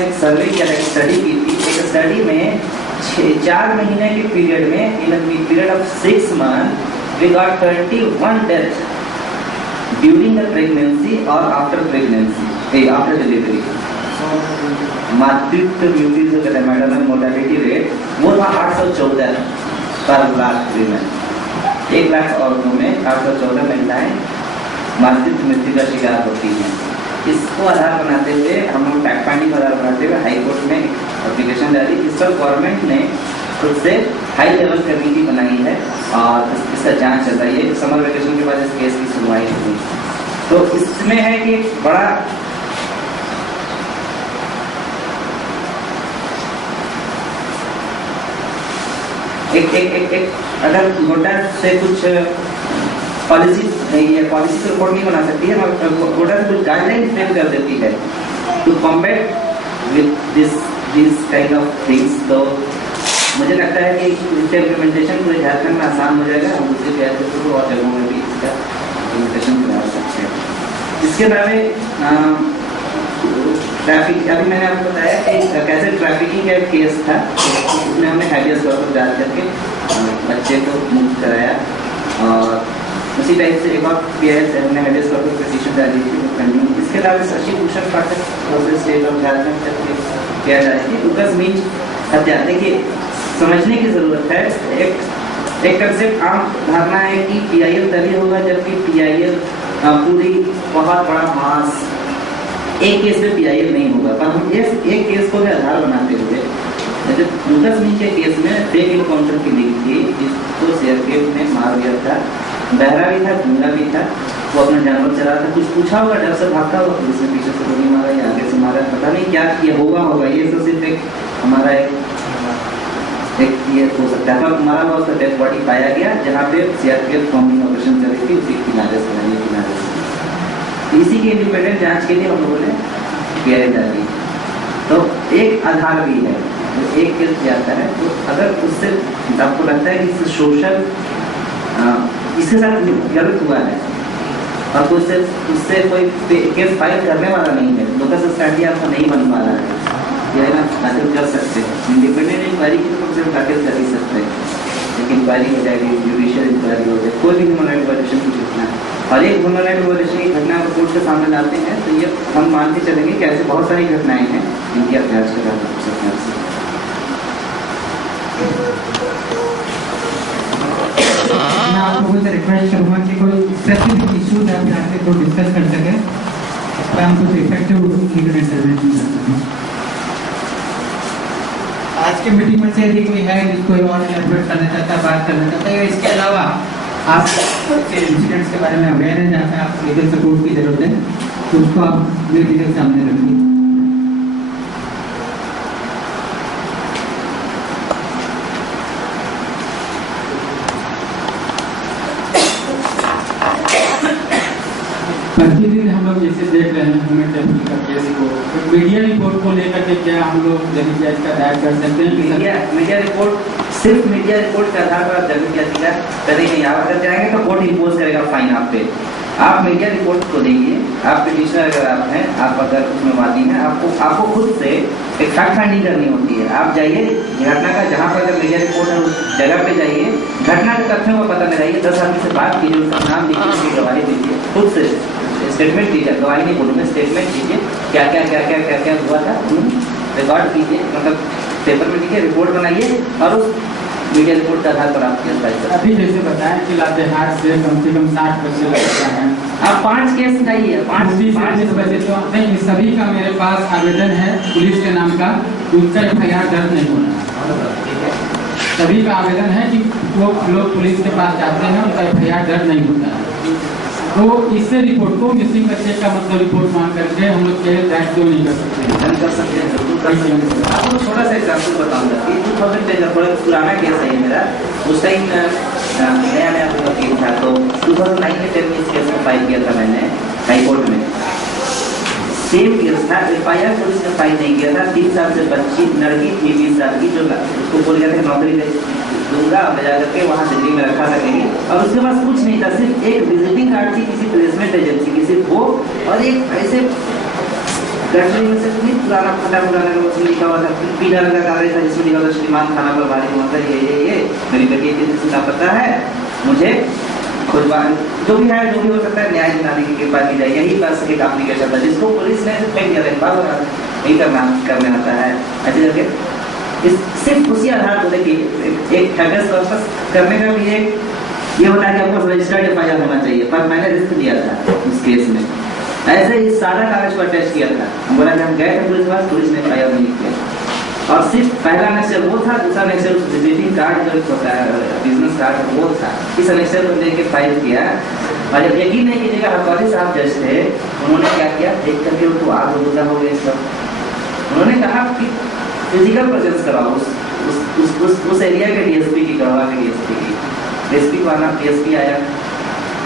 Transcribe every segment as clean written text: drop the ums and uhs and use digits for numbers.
एक सर्वे किया था, एक स्टडी की थी। एक स्टडी में 4 महीने के पीरियड में, in period of 6 month we got 21 death during the pregnancy और आफ्टर प्रेगनेंसी, आफ्टर डिलीवरी। मातृत्व मृत्यु जो कहते हैं, मैटरनल मोर्टेलिटी रेट, वो था 814 पर लाख वीमेन। 1 लाख औरतों में 814 महिलाएं मातृत्व मृत्यु का शिकार होती हैं। इसको आधार बनाते हुए हम लोग फैक्ट फाइंडिंग को आधार बनाते हुए हाई कोर्ट में एप्लीकेशन डाली। इस पर गवर्नमेंट ने खुद से हाई लेवल कमेटी बनाई है और इसका जांच चल रही है। समर वेकेशन के बाद इस केस की सुनवाई होगी। तो इसमें है कि बड़ा एक अगर गोटा से कुछ पॉलिसी तो रिपोर्ट नहीं बना सकती है, मगर गोटा से कुछ गाइडलाइन फ्रेम कर देती है to combat with this kind of things. तो मुझे लगता है कि इसका इम्प्लीमेंटेशन पूरे झारखंड में आसान हो जाएगा। हम दूसरे बिहार के और जगहों में भी इसका इम्प्लीमेंटेशन करा सकते हैं। इसके अलावा ट्रैफिक, अभी मैंने आपको बताया कि कैसे ट्रैफिकिंग का एक केस था, उसमें हमने हैबियस कॉर्पस डाल करके बच्चे को मुक्त कराया। और उसी टाइप से एक और पीएस हमने हैबियस कॉर्पस पिटीशन डाली थी, वो पेंडिंग। इसके अलावा शशि भूषण पाठक प्रोसेस स्टेट ऑफ झारखंड तक किया जा रही थी। बिकॉज मीन्स हत्या, देखिए समझने की जरूरत है। एक कंसेप्ट आम धारणा है कि पीआईएल तभी होगा जबकि पीआईएल पूरी बहुत बड़ा मास एक केस में पीआईएल नहीं होगा। पर हम एक केस को भी आधार बनाते हुए, जैसे लूकस मीन के केस में फेक एनकाउंटर की लिंक थी, जिसको सीआरपीएफ ने मार दिया था। बहरा भी था, गूंगा भी था, वो अपना जानवर चला था, कुछ पूछा होगा, डर से भागता होगा, पुलिस ने पीछे से गोली मारा या आगे से मारा, पता नहीं क्या किया होगा। ये तो सिर्फ एक हमारा एक ये हो सकता है। पर मारा हुआ उसका डेथ बॉडी पाया गया, जहाँ पे सीआरपीएफ कॉम्बिंग ऑपरेशन चली थी, उसी किनारे से। इसी के इंडिपेंडेंट जांच के लिए हम लोगों ने पीआईएल डाली। तो एक आधार भी है, एक केस जाता है, तो अगर उससे आपको लगता है कि सोशल इसके साथ गलत हुआ है और तो उससे कोई केस फाइल करने वाला नहीं है, लोकस स्टैंडी आपका नहीं बन पा रहा है, यह ना हासिल कर सकते हैं। इंडिपेंडेंट इंक्वायरी की तो कम से कम दाखिल कर ही सकते हैं, लेकिन इंक्वायरी हो जाएगी, जुडिशियल इंक्वायरी हो जाए, कोई भी ह्यूमन राइट वायलेशन की घटना, और एक ह्यूमन राइट वायलेशन की घटना को कोर्ट के सामने लाते हैं, तो ये हम मान के चलेंगे कि ऐसे बहुत सारी घटनाएं हैं जिनकी आप जांच करा सकते हैं। मैं आप लोगों से रिक्वेस्ट करूँगा कि कोई स्पेसिफिक इशू है आप यहाँ से तो डिस्कस कर सकें, इस पर हम कुछ इफेक्टिव लीगल इंटरवेंशन कर सकें। आज के मीटिंग में से यदि कोई है जिसको और एलिब्रेट करना चाहता है, बात करना चाहता है, या इसके अलावा आप इंसिडेंट्स के बारे में अवेयर है जहाँ पे आप लीगल सपोर्ट की जरूरत है, तो उसको आप लीगल सामने रखिए। प्रतिदिन हम लोग जैसे देख रहे हैं ह्यूमन ट्रैफिकिंग का केस को, तो मीडिया रिपोर्ट को लेकर के क्या हम लोग जल्दी इसका दायर कर सकते हैं? मीडिया रिपोर्ट, सिर्फ मीडिया रिपोर्ट के आधार पर आप जल्दी अधिकार करेंगे, आप अगर जाएंगे तो कोर्ट इम्पोज करेगा फाइन आप पे। आप मीडिया रिपोर्ट को देखिए, आप पिटिशनर अगर आप हैं, आप अगर उसमें वादी हैं, आपको खुद से एक फैक्ट फाइंडिंग करनी होती है। आप जाइए घटना का, जहाँ पर अगर मीडिया रिपोर्ट है उस जगह पे जाइए, घटना के तथ्यों का पता लगाइए, 10 आदमी से बात कीजिए, उनका नाम लिखिए, उसकी गवाही दीजिए, खुद से स्टेटमेंट कीजिए, गवाही नहीं बोलूँगा, स्टेटमेंट कीजिए, क्या क्या हुआ था रिकॉर्ड कीजिए, मतलब पेपर में लिखिए, रिपोर्ट बनाइए और उस मीडिया रिपोर्ट के आधार पर आप केस फाइल करें। अभी जैसे बताएं कि लातेहार से कम 60 बच्चे लगता है, आप 5 केस चाहिए, 5 बच्चे तो नहीं, सभी का मेरे पास आवेदन है पुलिस के नाम का, उनका एफआईआर दर्ज नहीं होना। सभी का आवेदन है कि लोग पुलिस के पास जाते हैं, उनका एफआईआर दर्ज नहीं होता है। तो इससे रिपोर्ट को मिसिंग बच्चे का मतलब रिपोर्ट मांग करके हम लोग केस दायर क्यों नहीं कर सकते? आपको छोटा सा एग्जाम्पल बताऊंगा कि 2010 थोड़ा पुराना केस है मेरा, उस टाइम नया वकील था, तो 2009 में 10 इस केस को फाइल किया था मैंने हाई कोर्ट में। सेम केस था, एफआईआर पुलिस ने फाइल नहीं किया था। 3 साल से बच्ची लड़की थी, 20 साल की, जो उसको बोल गया था नौकरी दूंगा, बजा करके वहाँ दिल्ली में रखा था कहीं, और उसके पास कुछ नहीं था, सिर्फ एक विजिटिंग कार्ड थी किसी प्लेसमेंट एजेंसी की, सिर्फ वो, और एक ऐसे गठरी में से नहीं पुराना फटा पुराना का उसमें लिखा हुआ था, पीला रंग का कागज था जिसमें लिखा हुआ था श्रीमान खाना पर भारी हुआ था, ये मेरी बेटी के जिसका पता है, मुझे खुदवान जो भी है, जो भी हो सकता है, न्याय दिलाने की कृपा की जाए। यही बस एक एप्लीकेशन था जिसको पुलिस ने फेंक दिया था, यही करने आता है ऐसे करके। इस सिर्फ उसी आधार को देखिए, एक हैबेस कॉर्पस करने का भी एक ये होता है कि आपको रजिस्टर्ड एफआईआर होना चाहिए, पर मैंने रिस्क लिया था उस केस में, ऐसे ही सादा कागज को अटैच किया था। हम बोला कि हम गए थे पुलिस के पास, पुलिस ने एफआईआर नहीं किया, और सिर्फ पहला अनेक्सर वो था, दूसरा अनेक्सर विजिटिंग कार्ड जो होता है, बिजनेस कार्ड वो था, इस अनेक्सर को लेके फाइल किया। और जब यकीन नहीं कीजिएगा, हरकौली साहब जज थे, उन्होंने क्या किया, देख करके उनको आग बबूला हो गया सब। उन्होंने कहा कि फिजिकल प्रेजेंस कराओ उस एरिया के डीएसपी की, गढ़वा के डीएसपी की। डीएसपी को आना, डीएसपी आया,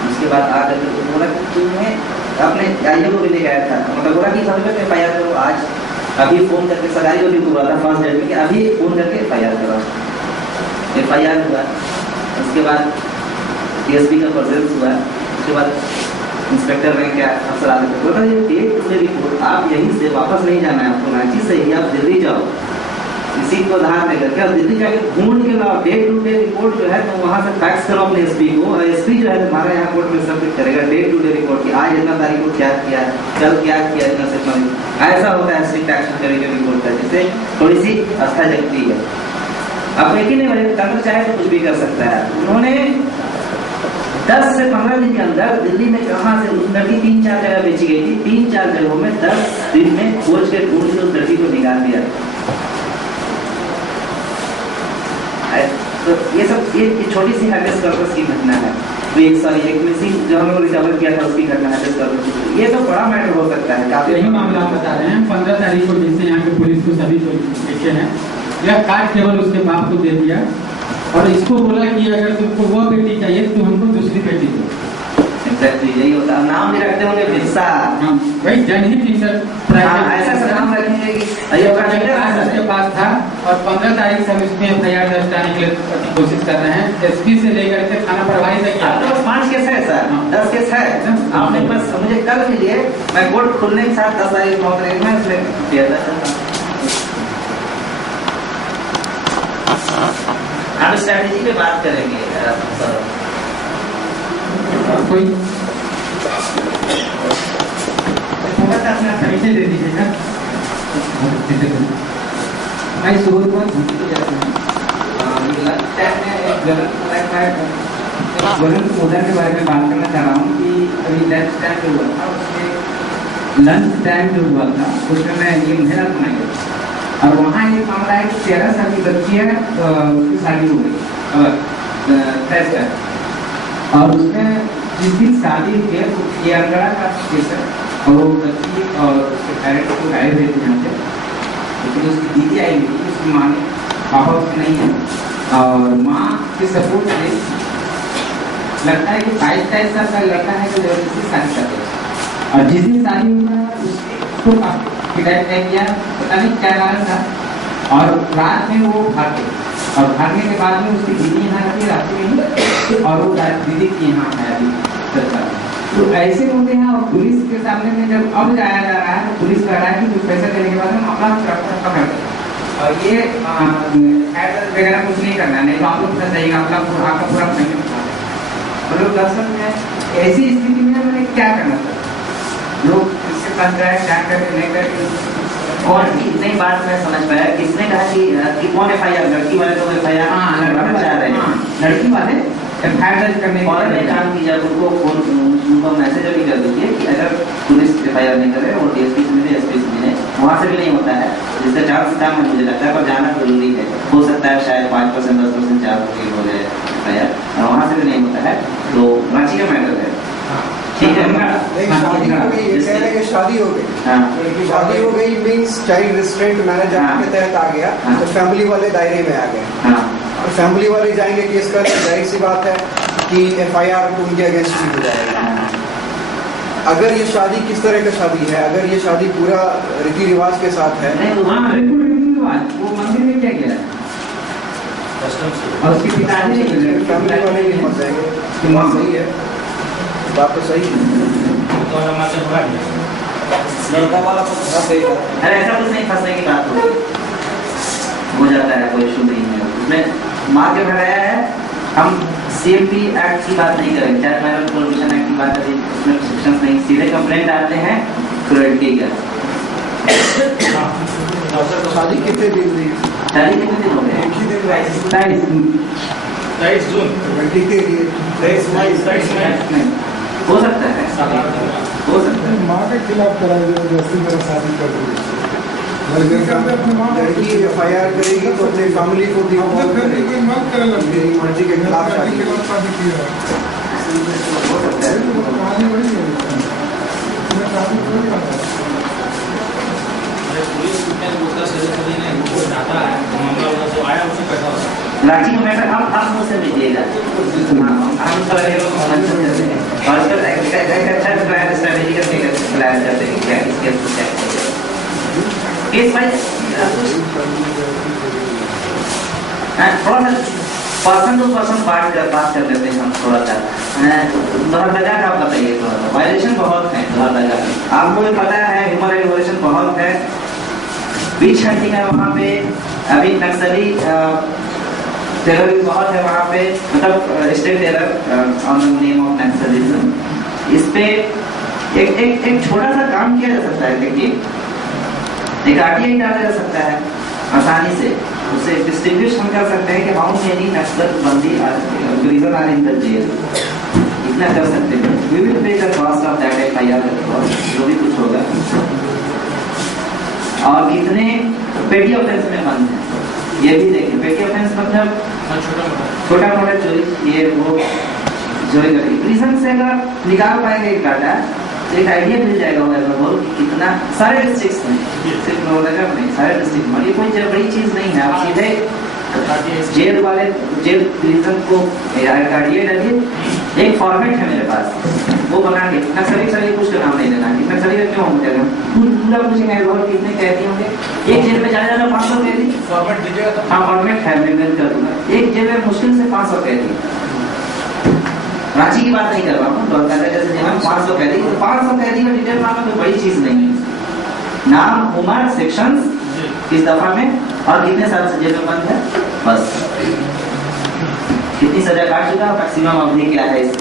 उसके बाद आकर के बोला कि तुम्हें अपने आईओ को भी लेके आया था, मतलब बोला कि समझ में एफआईआर करो आज, अभी फोन करके सरकारी को भी बोला था फर्स्ट डेट में कि अभी फोन करके एफआईआर करो। एफआईआर हुआ, उसके बाद डीएसपी का प्रेजेंस हुआ, उसके बाद इंस्पेक्टर ने क्या अफसर आकर बोला ये डेट टू डे रिपोर्ट, आप यहीं से वापस नहीं जाना है, आपको रांची से ही आप दिल्ली जाओ, इसी को आधार लेकर के, और दिल्ली जाके ढूंढ के लाओ डेट टू डे रिपोर्ट जो है, तो वहां से फैक्स करो अपने एसपी को, और एसपी जो है तुम्हारे यहाँ कोर्ट में सबमिट करेगा डेट टू डे रिपोर्ट की, आज इतना तारीख को क्या किया, कल क्या किया, इतना से ऐसा होता है स्ट्रिक्ट एक्शन करेंगे रिपोर्ट का, जिससे थोड़ी सी आस्था जगती है। अब यकीन नहीं बने, तंत्र चाहे तो कुछ भी कर सकता है। उन्होंने 10 से 15 दिन के अंदर दिल्ली में कहाँ से उस लड़की 3-4 जगह बेची गई थी, 3-4 जगहों में 10 दिन में खोज के ढूंढ के उस लड़की को निकाल दिया। तो ये सब ये छोटी सी हैबेस कॉर्पस की घटना है, एक मिसिंग जो हम लोग रिकवर किया था उसकी घटना हैबेस कॉर्पस, ये तो बड़ा मैटर हो सकता है। काफी यही मामला आप बता रहे हैं। 15 तारीख को जिससे यहाँ के पुलिस को सभी लिखे हैं, यह कार्ड केवल उसके बाप को दे दिया और इसको बोला कि अगर तुमको वो बेटी चाहिए तो हमको दूसरी बेटी दो। एग्जैक्टली यही होता है, नाम भी रखते होंगे बिरसा, भाई जनहित टीचर ऐसा नाम रखेंगे कि उसके पास था, और 15 तारीख से हम इसमें एफआईआर दर्ज कराने के लिए कोशिश कर रहे हैं, एसपी से लेकर के थाना प्रभारी तक। आपके पास 5 केस है सर, 10 केस है आपने बस मुझे कल मिलिए, मैं कोर्ट खुलने के साथ 10 तारीख 9 तारीख में उसमें दिया था। आप स्ट्रैटेजी पे बात करेंगे सर, कोई अपना परिचय दे दीजिएगा। मैं शुरू में ज्वलंत मुद्दा के बारे में बात करना चाह रहा हूँ कि अभी लंच टाइम जो हुआ था, उसमें लंच टाइम जो हुआ था उसमें मैं ये महिला सुनाई गई, और वहाँ एक मामला है कि 13 साल की बच्ची है, उसकी शादी हो गई और उसमें जिस दिन शादी हुई है ये अंगड़ा का केस है, और वो बच्ची और उसके पेरेंट्स को आए हुए थे यहाँ पे, लेकिन उसकी दीदी आई हुई थी, उसकी माँ ने, पापा उसके नहीं है, और माँ के सपोर्ट से लगता है कि 22-23 साल का लड़का है जो जबरदस्ती शादी कर रहे, और जिस दिन शादी हुई उसको हिदायत तय किया, पता नहीं क्या कारण था, और रात में वो भाग गए, और भागने के बाद में उसकी दीदी यहाँ आती रात में ही, और वो दीदी की यहाँ है अभी। तो ऐसे होते हैं, और पुलिस के सामने में जब अब जाया जा रहा है तो पुलिस कह रहा है कि कुछ पैसा देने के बाद हम अपना पकड़ दें, और ये वगैरह कुछ नहीं करना, नहीं तो आप लोग फंस जाइएगा, आपका पूरा फैमिली और लोग दर्शन में ऐसी स्थिति में मैंने क्या करना था, लोग इससे फंस जाए, क्या करके नहीं करके। और नई बात मैं समझ पाया, किसने कहा कि कौन एफआईआर, लड़की वाले तो एफआईआर लड़की वाले एफआईआर दर्ज करने और काम की जब उनको मैसेज भी कर दीजिए कि अगर पुलिस एफआईआर नहीं करे और डीएसपी से मिले, एसपी से मिले, वहाँ से भी नहीं होता है, जिसका चांस कम है मुझे लगता है, पर जाना जरूरी है, हो सकता है शायद 5% 10% चांस हो जाए एफआईआर, और वहाँ से भी नहीं होता है, तो रांची का मैटर है। ठीक है, शादी हो गई, ये कह रहे हैं शादी हो गई, शादी हो गई means child restraint marriage act के तहत आ गया, तो फैमिली वाले दायरे में आ गए, और फैमिली वाले जाएंगे केस कर, जाहिर सी बात है कि एफआईआर उनके अगेंस्ट भी हो जाएगा। अगर ये शादी किस तरह का शादी है, अगर ये शादी पूरा रीति रिवाज के साथ है, नहीं तो वहाँ रीति रिवाज वो मंदिर में क्या किया और उसकी पिताजी ने फैमिली वाले भी फंस जाएंगे। सही है, बात तो सही है। लड़का वाला को फंसा देगा। अरे ऐसा कुछ नहीं, फंसने की बात हो जाता है, कोई इशू नहीं है उसमें। मार के भगाया है, हम CMP एक्ट की बात नहीं करेंगे, चाइल्ड मैरिज प्रोहिबिशन एक्ट की बात करें, उसमें रिस्ट्रिक्शंस नहीं, सीधे कंप्लेंट डालते हैं क्रूरल्टी का। शादी कितने दिन हुई? शादी कितने दिन हो गए? एक ही दिन 23 जून 20 के लिए 23 मई हो सकता है, हो सकता है। माँ के खिलाफ करा जबरदस्ती मेरा शादी कर दी। लड़की FIR करेगी तो अपने फैमिली को भी अब फिर कोई मत करे लड़की मेरी मर्जी के खिलाफ शादी के खिलाफ शादी किया हो सकता है। कहानी वही है मैं शादी थोड़ी कर रहा पुलिस उसका सदस्य ने वो डाटा है मामला वाला जो आया उसे कैसा होगा रांची में मैटर आप मुझसे लीजिएगा, हम उसका और इसका एक अच्छा प्लान स्ट्रेटेजी करके प्लान करते हैं क्या इसके केस वाइज थोड़ा सा पर्सन टू पर्सन बात कर लेते हैं हम थोड़ा सा। लोहरदगा का बताइए, थोड़ा सा वायलेशन बहुत है लोहरदगा में, आपको भी पता है, ह्यूमन राइट वायलेशन बहुत है, बीच हंटिंग है वहाँ पे, अभी नक्सली टेरर भी बहुत है वहाँ पे, मतलब state terror on the name of Naxalism. इस पे एक छोटा सा काम किया जा सकता है, देखिए एक RTI डाला जा सकता है आसानी से, उसे डिस्टिंग्विश हम कर सकते हैं कि हाउ मेनी नक्सल बंदी prison are in the jail, इतना कर सकते हैं। We will pay the cost of that FIR जो भी कुछ होगा, और कितने पेटी ऑफेंस में बंद है ये भी देखिए। पेटी ऑफेंस मतलब छोटा मोटा चोरी, ये वो चोरी करके प्रिजन से अगर निकाल पाएंगे एक डाटा तो एक आइडिया मिल जाएगा ओवरऑल कि कितना सारे डिस्ट्रिक्ट्स में, सिर्फ लोहरदगा में, सारे डिस्ट्रिक्ट में। ये कोई बड़ी चीज नहीं है, आप सीधे जेल वाले जेल प्रिजन को RTI डालिए, एक फॉर्मेट है मेरे पास, वो बना के नक्सली कुछ का नाम नहीं देना, नक्सली का क्यों होता है पूरा पूछेंगे कितने कैदी होंगे एक जेल में, ज्यादा 500 कैदी फॉर्मेट दीजिएगा तो। हाँ फॉर्मेट है, मैं मेल कर दूंगा, एक जेल में मुश्किल से 500 कैदी, रांची की बात नहीं कर रहा हूँ, लोहरदगा जैसे जहाँ 500 कैदी, तो 500 कैदी में डिटेल नाम कोई बड़ी चीज नहीं है, नाम उम्र सेक्शंस किस दफा में और कितने साल से जेल में बंद है, बस कितनी सजा काट चुका, मैक्सिमम अवधि क्या है इस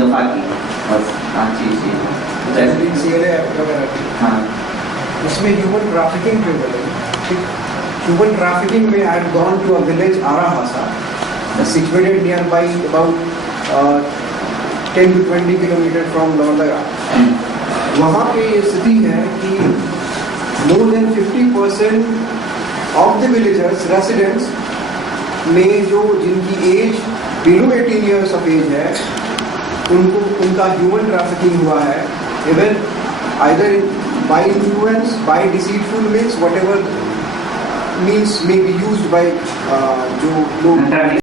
दफा की, बस हाँ। उसमें ह्यूमन ट्रैफिकिंग पे बोले, ह्यूमन ट्रैफिकिंग में I had gone to a village Arahasa situated nearby about 10 to 20 kilometre from Lohardaga. वहाँ पे ये स्थिति है कि more than 50% of the villagers residents में जो जिनकी as below 18 years of age है, उनका ह्यूमन ट्रैफिकिंग हुआ है, even either by influence, by deceitful means, whatever means may be used by जो लोग